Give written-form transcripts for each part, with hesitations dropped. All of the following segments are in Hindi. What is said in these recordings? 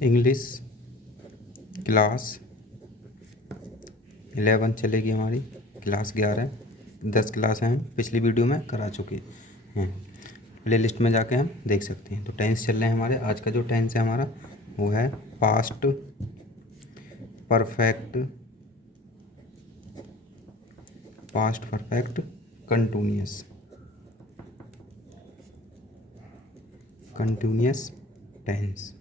इंग्लिश क्लास 11 चलेगी हमारी, क्लास 11, 10 क्लास हैं पिछली वीडियो में करा चुके हैं, प्ले लिस्ट में जाके हम देख सकते हैं। तो टेंस चल रहे हैं हमारे। आज का जो टेंस है हमारा वो है पास्ट परफेक्ट कंटिन्यूअस टेंस।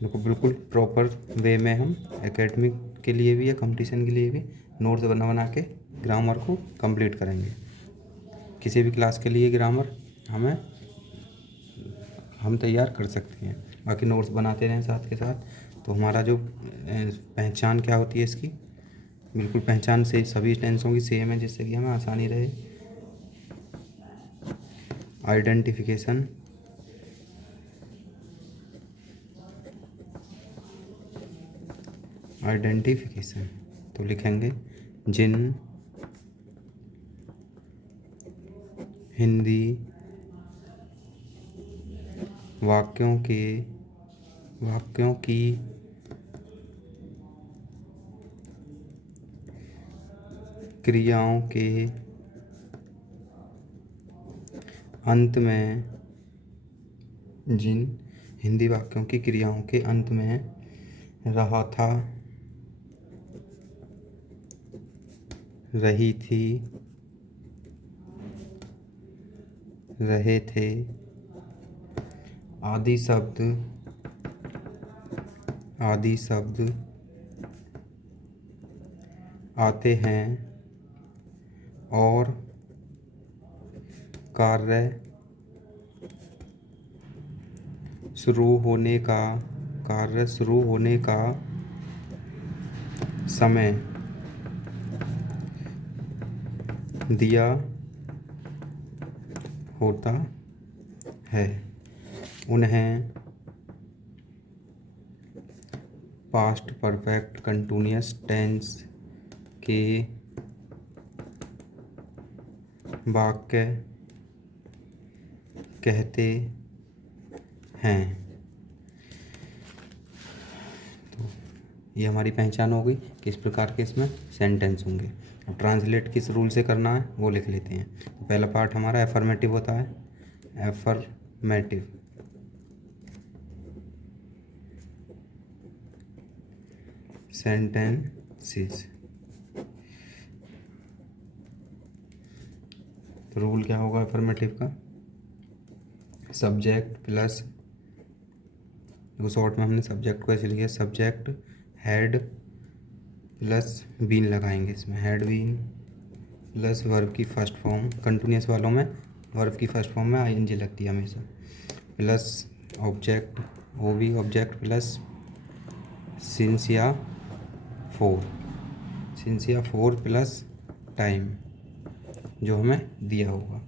देखो बिल्कुल प्रॉपर वे में हम एकेडमिक के लिए भी या कंपटीशन के लिए भी नोट्स बना के ग्रामर को कंप्लीट करेंगे। किसी भी क्लास के लिए ग्रामर हम तैयार कर सकते हैं, बाकी नोट्स बनाते रहें साथ के साथ। तो हमारा जो पहचान क्या होती है इसकी, बिल्कुल पहचान से सभी टेंसों की सेम है, जिससे कि हमें आसानी रहे। आइडेंटिफिकेशन तो लिखेंगे जिन हिंदी वाक्यों की क्रियाओं के अंत में, जिन हिंदी वाक्यों की क्रियाओं के अंत में रहा था, रही थी, रहे थे आदि शब्द आते हैं और कार्य शुरू होने का समय दिया होता है, उन्हें पास्ट परफेक्ट कंटिन्यूअस टेंस के वाक्य कहते हैं। तो ये हमारी पहचान हो गई किस प्रकार के इसमें सेंटेंस होंगे। अब ट्रांसलेट किस रूल से करना है वो लिख लेते हैं। तो पहला पार्ट हमारा एफर्मेटिव होता है। Affirmative sentences. तो रूल क्या होगा एफर्मेटिव का, सब्जेक्ट प्लस, शॉर्ट में हमने सब्जेक्ट को ऐसे लिखा, सब्जेक्ट हेड प्लस बीन लगाएंगे इसमें, हेड बीन प्लस वर्ब की फर्स्ट फॉर्म। कंटिन्यूअस वालों में वर्ब की फर्स्ट फॉर्म में आईएनजी लगती है हमेशा, प्लस ऑब्जेक्ट ओवी ऑब्जेक्ट प्लस सिंस या फोर प्लस टाइम जो हमें दिया होगा,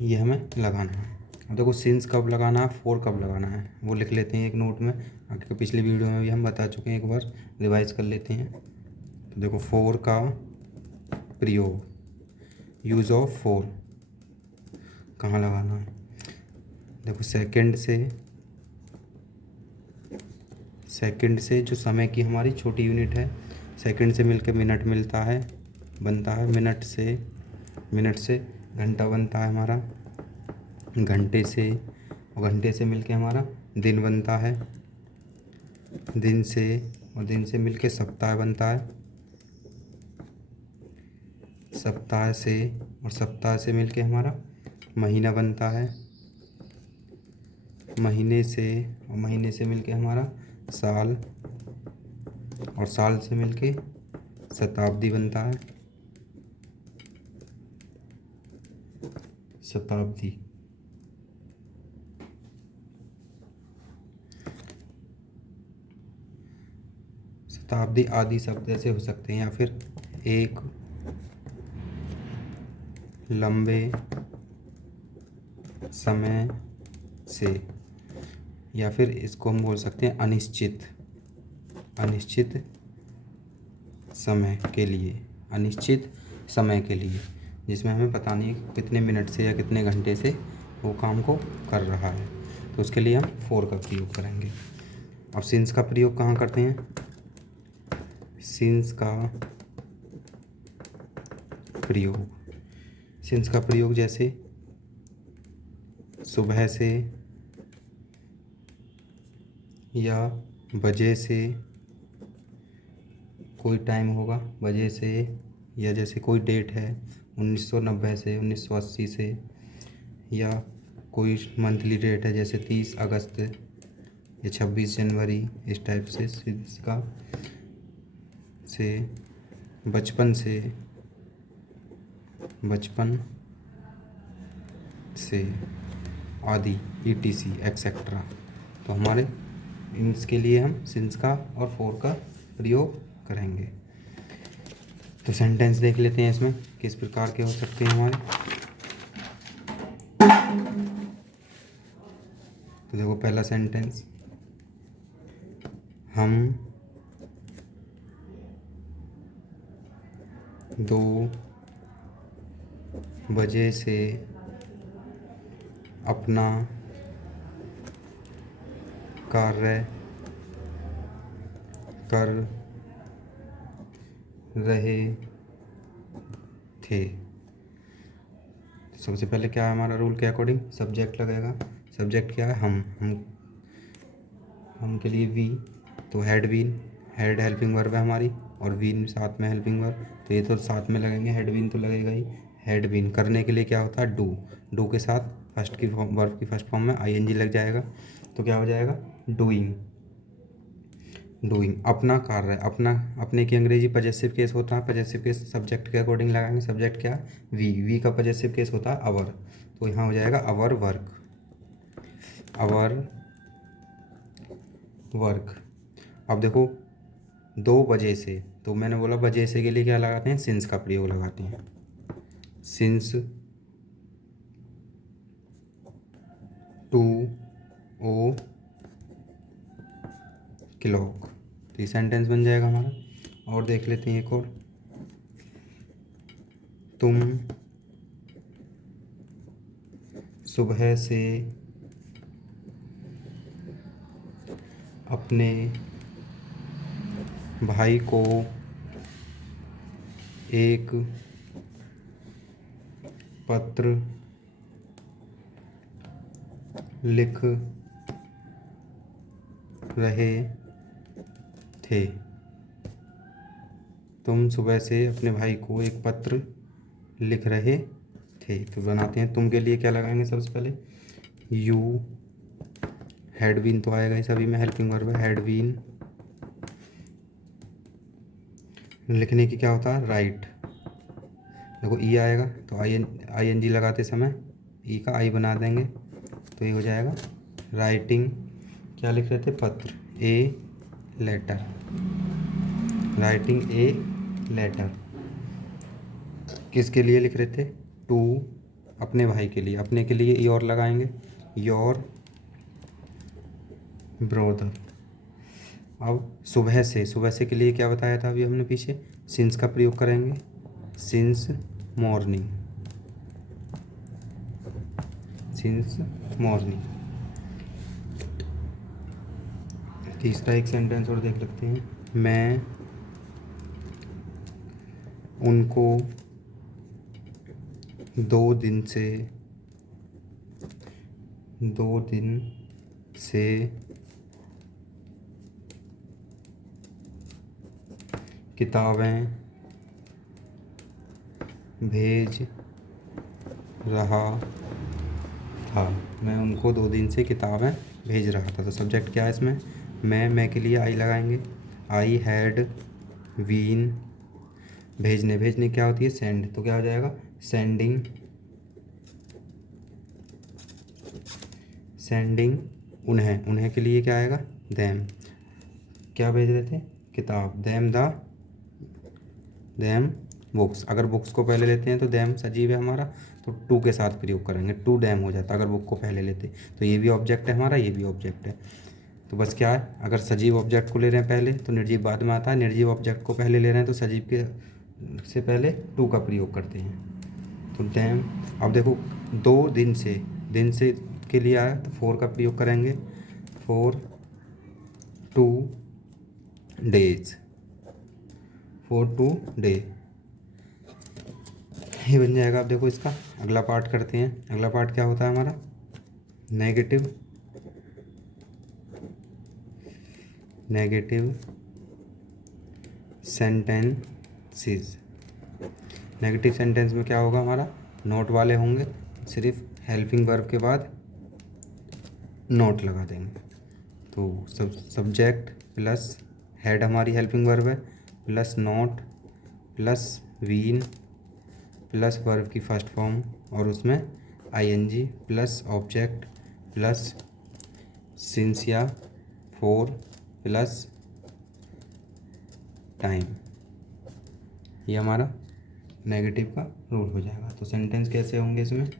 ये हमें लगाना है। अब देखो सिंस कब लगाना है, फोर कब लगाना है वो लिख लेते हैं एक नोट में। आगे पिछली वीडियो में भी हम बता चुके हैं, एक बार रिवाइज कर लेते हैं। तो देखो फोर का प्रयोग, यूज़ ऑफ फोर कहाँ लगाना है, देखो सेकंड से जो समय की हमारी छोटी यूनिट है, सेकंड से मिलकर मिनट बनता है, मिनट से घंटा बनता है हमारा, घंटे से मिलके हमारा दिन बनता है, दिन से मिलके सप्ताह बनता है, सप्ताह से मिलके हमारा महीना बनता है, महीने से मिलके हमारा साल, और साल से मिलके शताब्दी बनता है, शताब्दी। शताब्दी आदि शब्द ऐसे हो सकते हैं, या फिर एक लंबे समय से, या फिर इसको हम बोल सकते हैं अनिश्चित समय के लिए, जिसमें हमें पता नहीं कितने मिनट से या कितने घंटे से वो काम को कर रहा है। तो उसके लिए हम फोर का प्रयोग करेंगे। अब सिंस का प्रयोग कहाँ करते हैं? सिंस का प्रयोग जैसे सुबह से या बजे से, कोई टाइम होगा बजे से, या जैसे कोई डेट है 1990 से 1980 से, या कोई मंथली डेट है जैसे 30 अगस्त या 26 जनवरी, इस टाइप से इसका से बचपन से आदि ETC एक्सेट्रा। तो हमारे इसके लिए हम सिंस का और फोर का प्रयोग करेंगे। तो सेंटेंस देख लेते हैं इसमें किस प्रकार के हो सकते हैं हमारे। तो देखो पहला सेंटेंस, हम 2 बजे से अपना कार्य कर रहे थे। सबसे पहले क्या है हमारा रूल के अकॉर्डिंग? सब्जेक्ट लगेगा। सब्जेक्ट क्या है? हम के लिए वी, तो had been, had helping verb है हमारी, और बीन साथ में हेल्पिंग वर्ब, तो ये तो साथ में लगेंगे, हैड बीन तो लगेगा ही। हैड बीन करने के लिए क्या होता है? डू के साथ फर्स्ट की फॉर्म, वर्ब की फर्स्ट फॉर्म में ING लग जाएगा, तो क्या हो जाएगा? डूइंग। अपना कार्य, अपने की अंग्रेजी पजेसिव केस होता है। पजेसिव केस सब्जेक्ट के अकॉर्डिंग लगाएंगे। सब्जेक्ट क्या? वी का पजेसिव केस होता है अवर, तो यहाँ हो जाएगा अवर वर्क। अब देखो 2 बजे से, तो मैंने बोला बजे से के लिए क्या लगाते हैं? सिंस का प्रयोग लगाते हैं। सिंस 2 o'clock, तो ये सेंटेंस बन जाएगा हमारा। और देख लेते हैं एक और, तुम सुबह से अपने भाई को एक पत्र लिख रहे थे। तुम सुबह से अपने भाई को एक पत्र लिख रहे थे, तो बनाते हैं। तुम के लिए क्या लगाएंगे? सबसे पहले यू, हैड बीन तो आएगा ही सभी में, हेल्पिंग वर्ब है, हैड बीन। लिखने की क्या होता है? राइट। देखो ई आएगा तो ING लगाते समय ई का आई बना देंगे, तो ये हो जाएगा राइटिंग। क्या लिख रहे थे? पत्र, a letter, writing a letter. किसके लिए लिख रहे थे? टू, अपने भाई के लिए। अपने के लिए योर लगाएंगे, योर ब्रदर। अब सुबह से के लिए क्या बताया था अभी हमने पीछे? सिंस का प्रयोग करेंगे। सिंस मॉर्निंग, तीसरा एक सेंटेंस और देख लेते हैं, मैं उनको 2 दिन से किताबें भेज रहा था। मैं उनको 2 दिन से किताबें भेज रहा था। तो सब्जेक्ट क्या है इसमें? मैं के लिए आई लगाएंगे, आई हैड बीन। भेजने क्या होती है? सेंड, तो क्या हो जाएगा? सेंडिंग उन्हें के लिए क्या आएगा? देम। क्या भेज रहे थे? किताब, देम बुक्स। अगर बुक्स को पहले लेते हैं तो देम सजीव है हमारा, तो टू के साथ प्रयोग करेंगे, टू देम हो जाता अगर बुक को पहले लेते। तो ये भी ऑब्जेक्ट है हमारा, ये भी ऑब्जेक्ट है। तो बस क्या है, अगर सजीव ऑब्जेक्ट को ले रहे हैं पहले तो निर्जीव बाद में आता है, निर्जीव ऑब्जेक्ट को पहले ले रहे हैं तो सजीव के से पहले टू का प्रयोग करते हैं। तो देम। अब देखो 2 दिन से के लिए आया तो फोर का प्रयोग करेंगे, फॉर 2 days, फॉर 2 डे, ये बन जाएगा। अब देखो इसका अगला पार्ट करते हैं। अगला पार्ट क्या होता है हमारा, नेगेटिव सेंटेंसेस। नेगेटिव सेंटेंस में क्या होगा हमारा, नोट वाले होंगे, सिर्फ हेल्पिंग वर्ब के बाद नोट लगा देंगे। तो सब्जेक्ट प्लस हेड हमारी हेल्पिंग वर्ब है, plus note plus been plus verb की फर्स्ट फॉर्म और उसमें ING plus object plus since या फोर प्लस टाइम, ये हमारा नेगेटिव का रूल हो जाएगा। तो सेंटेंस कैसे होंगे इसमें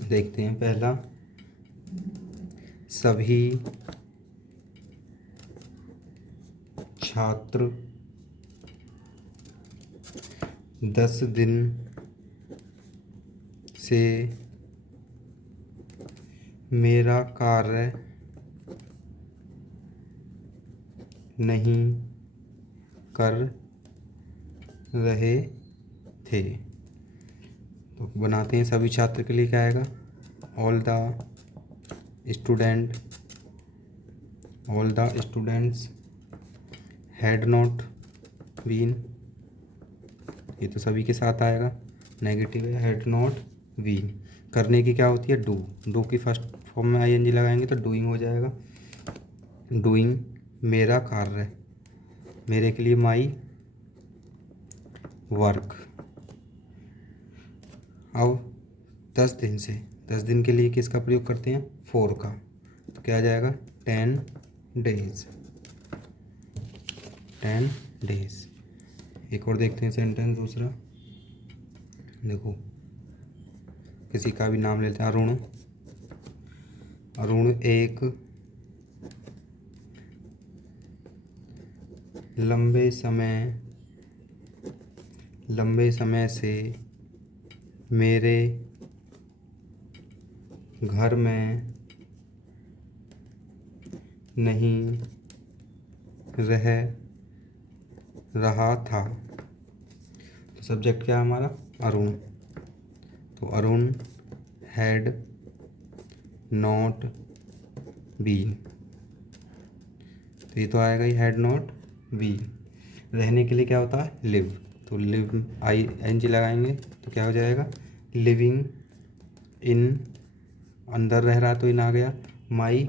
देखते हैं। पहला, सभी छात्र 10 दिन से मेरा कार्य नहीं कर रहे थे। तो बनाते हैं, सभी छात्र के लिए क्या आएगा, all the students had not been, ये तो सभी के साथ आएगा, नेगेटिव है, हैड नॉट बीन। करने की क्या होती है, डू की फर्स्ट फॉर्म में आईएनजी लगाएंगे तो डूइंग हो जाएगा। डूइंग मेरा कार्य, मेरे के लिए माई वर्क। अब 10 दिन के लिए किसका प्रयोग करते हैं, 4 का, तो क्या आ जाएगा 10 डेज। एक और देखते हैं सेंटेंस दूसरा, देखो किसी का भी नाम लेते हैं, अरुण एक लंबे समय से मेरे घर में नहीं रह रहा था। तो सब्जेक्ट क्या है हमारा, अरुण, तो अरुण हैड नॉट बीन, तो ये तो आएगा ही, हैड नॉट बीन। रहने के लिए क्या होता है, लिव, तो लिव आईएनजी लगाएंगे तो क्या हो जाएगा, लिविंग इन, अंदर रह रहा तो इन आ गया, माई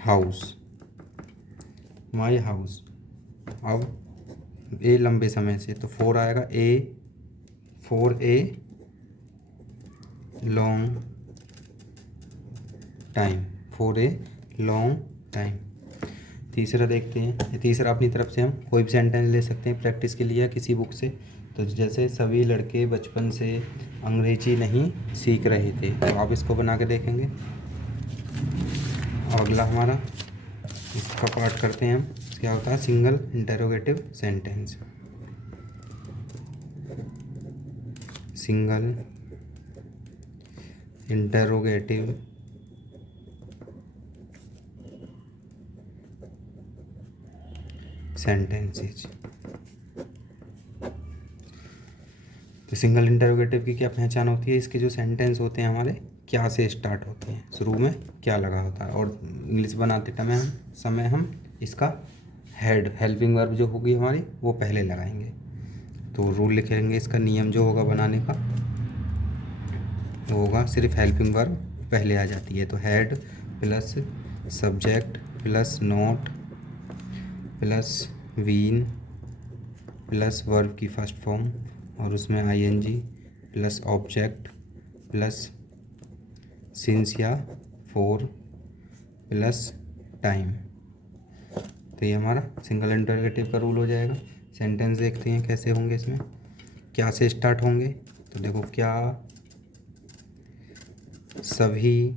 हाउस। अब ए लंबे समय से, तो 4 आएगा, फॉर ए लॉन्ग टाइम। तीसरा देखते हैं, तीसरा अपनी तरफ से हम कोई भी सेंटेंस ले सकते हैं प्रैक्टिस के लिए या किसी बुक से। तो जैसे सभी लड़के बचपन से अंग्रेजी नहीं सीख रहे थे, तो आप इसको बना के देखेंगे। और अगला हमारा इसका पार्ट करते हैं हम, क्या होता है, single interrogative sentence. Single interrogative sentences. तो सिंगल इंटरोगेटिव की क्या पहचान होती है, इसके जो सेंटेंस होते हैं हमारे क्या से स्टार्ट होते हैं, शुरू में क्या लगा होता है, और इंग्लिश बनाते समय हम इसका हेड हेल्पिंग वर्ब जो होगी हमारी वो पहले लगाएंगे। तो रूल लिखेंगे, इसका नियम जो होगा बनाने का वो होगा, सिर्फ हेल्पिंग वर्ब पहले आ जाती है, तो head plus subject plus note plus been plus verb की फर्स्ट फॉर्म और उसमें ING plus object plus since या फॉर प्लस टाइम। तो ये हमारा सिंगल इंटरोगेटिव का रूल हो जाएगा। सेंटेंस देखते हैं कैसे होंगे, इसमें क्या से स्टार्ट होंगे। तो देखो, क्या सभी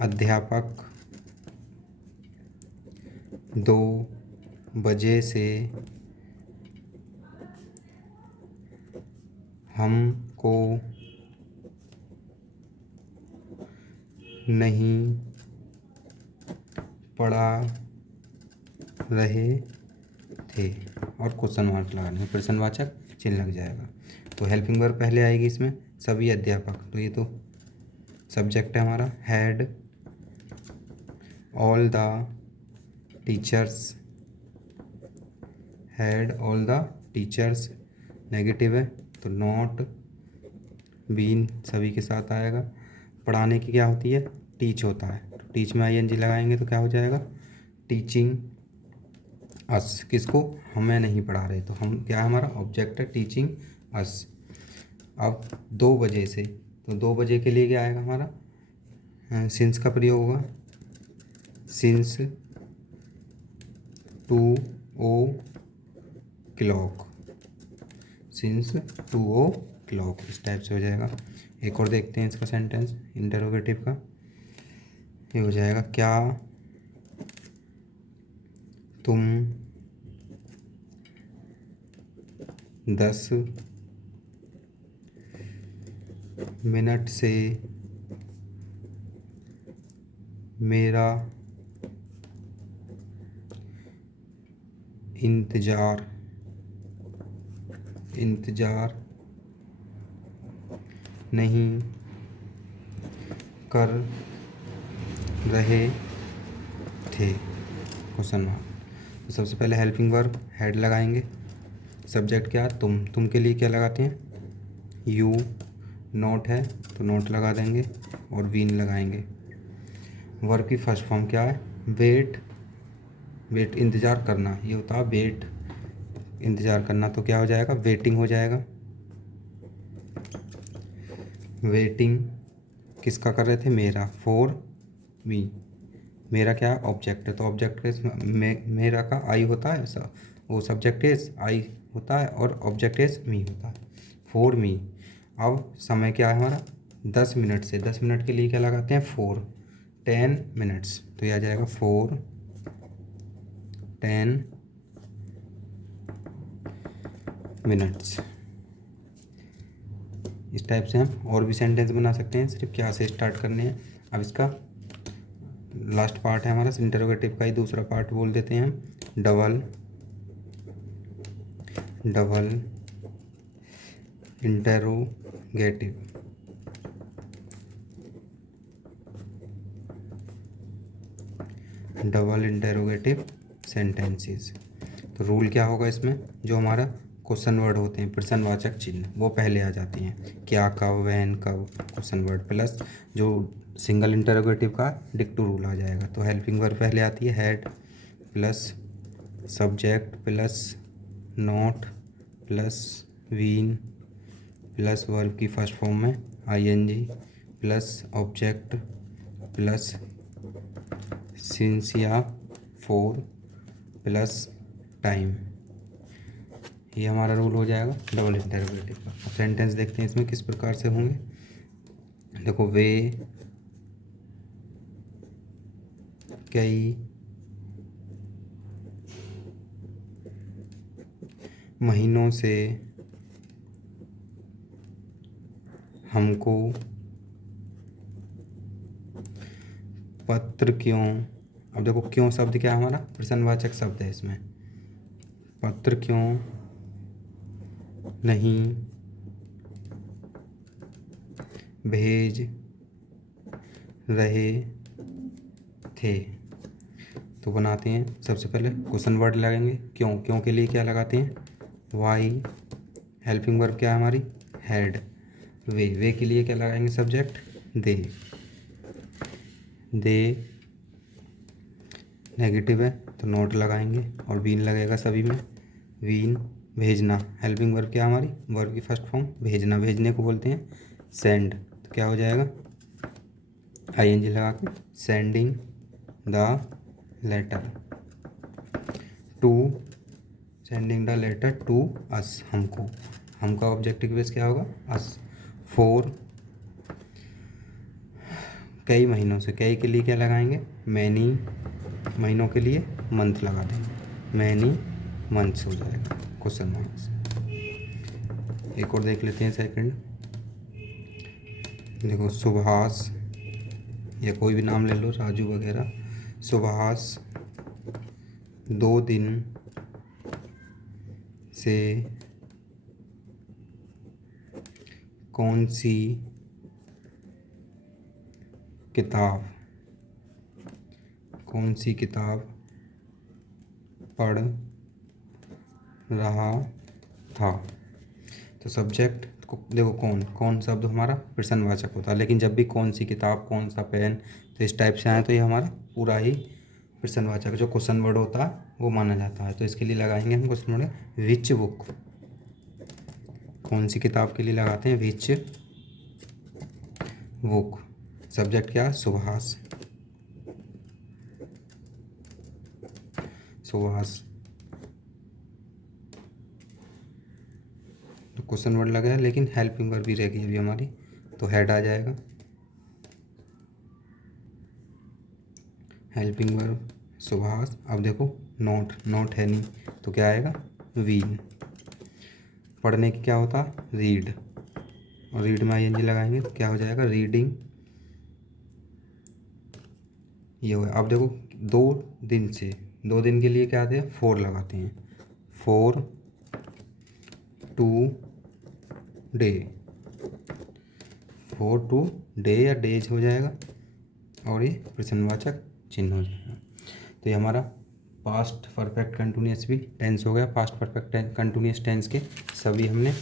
अध्यापक 2 बजे से हमको नहीं पढ़ा रहे थे और क्वेश्चन मार्क लगाने में प्रश्नवाचक चिन्ह लग जाएगा। तो हेल्पिंग वर्ब पहले आएगी इसमें, सभी अध्यापक, तो ये तो सब्जेक्ट है हमारा। Had all the teachers, had all the teachers negative है तो नॉट बीन सभी के साथ आएगा। पढ़ाने की क्या होती है, टीच होता है, तो टीच में आईएनजी लगाएंगे तो क्या हो जाएगा, टीचिंग अस, किसको, हमें नहीं पढ़ा रहे, तो हम क्या है हमारा ऑब्जेक्ट है टीचिंग अस। अब 2 बजे से, तो 2 बजे के लिए क्या आएगा हमारा, सिंस का प्रयोग होगा, सिंस 2 o'clock, सिंस 2 o'clock, इस टाइप से हो जाएगा। एक और देखते हैं इसका सेंटेंस इंटरोगेटिव का, ये हो जाएगा क्या तुम 10 मिनट से मेरा इंतज़ार नहीं कर रहे थे, क्वेश्चन मार्क। तो सबसे पहले हेल्पिंग वर्ब हेड लगाएंगे, सब्जेक्ट क्या, तुम के लिए क्या लगाते हैं, यू, नोट है तो नोट लगा देंगे और वीन लगाएंगे। वर्ब की फर्स्ट फॉर्म क्या है, वेट, वेट इंतज़ार करना, ये होता है वेट, इंतज़ार करना, तो क्या हो जाएगा, वेटिंग हो जाएगा। वेटिंग किसका कर रहे थे, मेरा, फॉर मी, मेरा क्या है ऑब्जेक्ट है, तो ऑब्जेक्ट मेरा का आई होता है, वो सब्जेक्ट इज आई होता है और ऑब्जेक्ट इज मी होता है, फॉर मी। अब समय क्या है हमारा, 10 मिनट से, 10 मिनट के लिए क्या लगाते हैं, 4, 10 मिनट्स, तो यह आ जाएगा 4 10 मिनट्स। इस टाइप से हम और भी सेंटेंस बना सकते हैं, सिर्फ क्या से स्टार्ट करने हैं। अब इसका लास्ट पार्ट है हमारा इंटरोगेटिव का ही दूसरा पार्ट बोल देते हैं हम, double interrogative. Double interrogative sentences, तो रूल क्या होगा इसमें, जो हमारा क्वेश्चन वर्ड होते हैं प्रश्नवाचक चिन्ह वो पहले आ जाते हैं, क्या, कब, वैन, कब, क्वेश्चन वर्ड प्लस जो सिंगल इंटरोगेटिव का डिक्टो रूल आ जाएगा। तो हेल्पिंग वर्ब पहले आती है, had plus subject plus not plus been plus verb की फर्स्ट फॉर्म में ING plus object plus since या फॉर प्लस टाइम, ये हमारा रूल हो जाएगा डबल इंटरोगेटिव का। अब सेंटेंस देखते हैं इसमें किस प्रकार से होंगे। देखो, वे कई महीनों से हमको पत्र क्यों, अब देखो क्यों शब्द क्या है हमारा प्रश्नवाचक शब्द है, इसमें पत्र क्यों नहीं भेज रहे थे, तो बनाते हैं सबसे पहले क्वेश्चन वर्ड लगाएंगे, क्यों के लिए क्या लगाते हैं, वाई, हेल्पिंग वर्ब क्या है हमारी, हैड, वे के लिए क्या लगाएंगे सब्जेक्ट, दे नेगेटिव है तो नोट लगाएंगे और वीन लगेगा सभी में, वीन, भेजना, हेल्पिंग वर्ब क्या हमारी, वर्ब की फर्स्ट फॉर्म भेजना, भेजने को बोलते हैं सेंड, तो क्या हो जाएगा आईएनजी लगा के, sending the letter to, sending the letter to us, हमको, हमका ऑब्जेक्टिव बेस क्या होगा अस, फॉर कई महीनों से, कई के लिए क्या लगाएंगे, मैनी, महीनों के लिए मंथ लगा देंगे, मैनी मंथ्स हो जाएगा क्वेश्चन मार्क्स। एक और देख लेते हैं सेकंड, देखो, सुभाष या कोई भी नाम ले लो, राजू वगैरह। सुभाष 2 दिन से कौन सी किताब पढ़ रहा था। तो सब्जेक्ट को देखो, कौन शब्द हमारा प्रश्नवाचक होता है, लेकिन जब भी कौन सी किताब, कौन सा पेन, तो इस टाइप से आए तो ये हमारा पूरा ही प्रश्नवाचक जो क्वेश्चन वर्ड होता है वो माना जाता है। तो इसके लिए लगाएंगे हम क्वेश्चन वर्ड विच बुक। कौन सी किताब के लिए लगाते हैं विच बुक। सब्जेक्ट क्या है, सुभाष। तो क्वेश्चन वर्ड लगा है, लेकिन हेल्पिंग वर्ब भी रह गई अभी हमारी, तो हेड आ जाएगा। Helping verb Subhash. अब देखो नोट है नहीं, तो क्या आएगा, वीन। पढ़ने की क्या होता, रीड, और रीड में ING लगाएंगे तो क्या हो जाएगा, रीडिंग। ये हो। अब देखो 2 दिन के लिए क्या आते हैं, 4 लगाते हैं, 4 टू डे, 4 टू डे या डेज हो जाएगा, और ये प्रश्नवाचक चिन्ह हो जाएगा। तो ये हमारा पास्ट परफेक्ट कंटिन्यूअस भी टेंस हो गया। पास्ट परफेक्ट कंटिन्यूअस टेंस के सभी हमने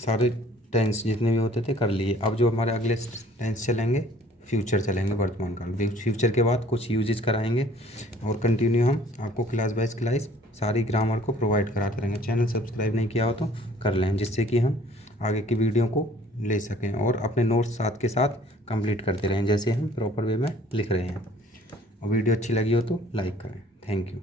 सारे टेंस जितने भी होते थे कर लिए। अब जो हमारे अगले टेंस चलेंगे, फ्यूचर चलेंगे, वर्तमान काल। फ्यूचर के बाद कुछ यूजेस कराएंगे और कंटिन्यू हम आपको क्लास बाय क्लास सारी ग्रामर को प्रोवाइड कराते रहेंगे। चैनल सब्सक्राइब नहीं किया हो तो कर लें, जिससे कि हम आगे की वीडियो को ले सकें और अपने नोट्स साथ के साथ कंप्लीट करते रहें, जैसे हम प्रॉपर वे में लिख रहे हैं। और वीडियो अच्छी लगी हो तो लाइक करें। Thank you.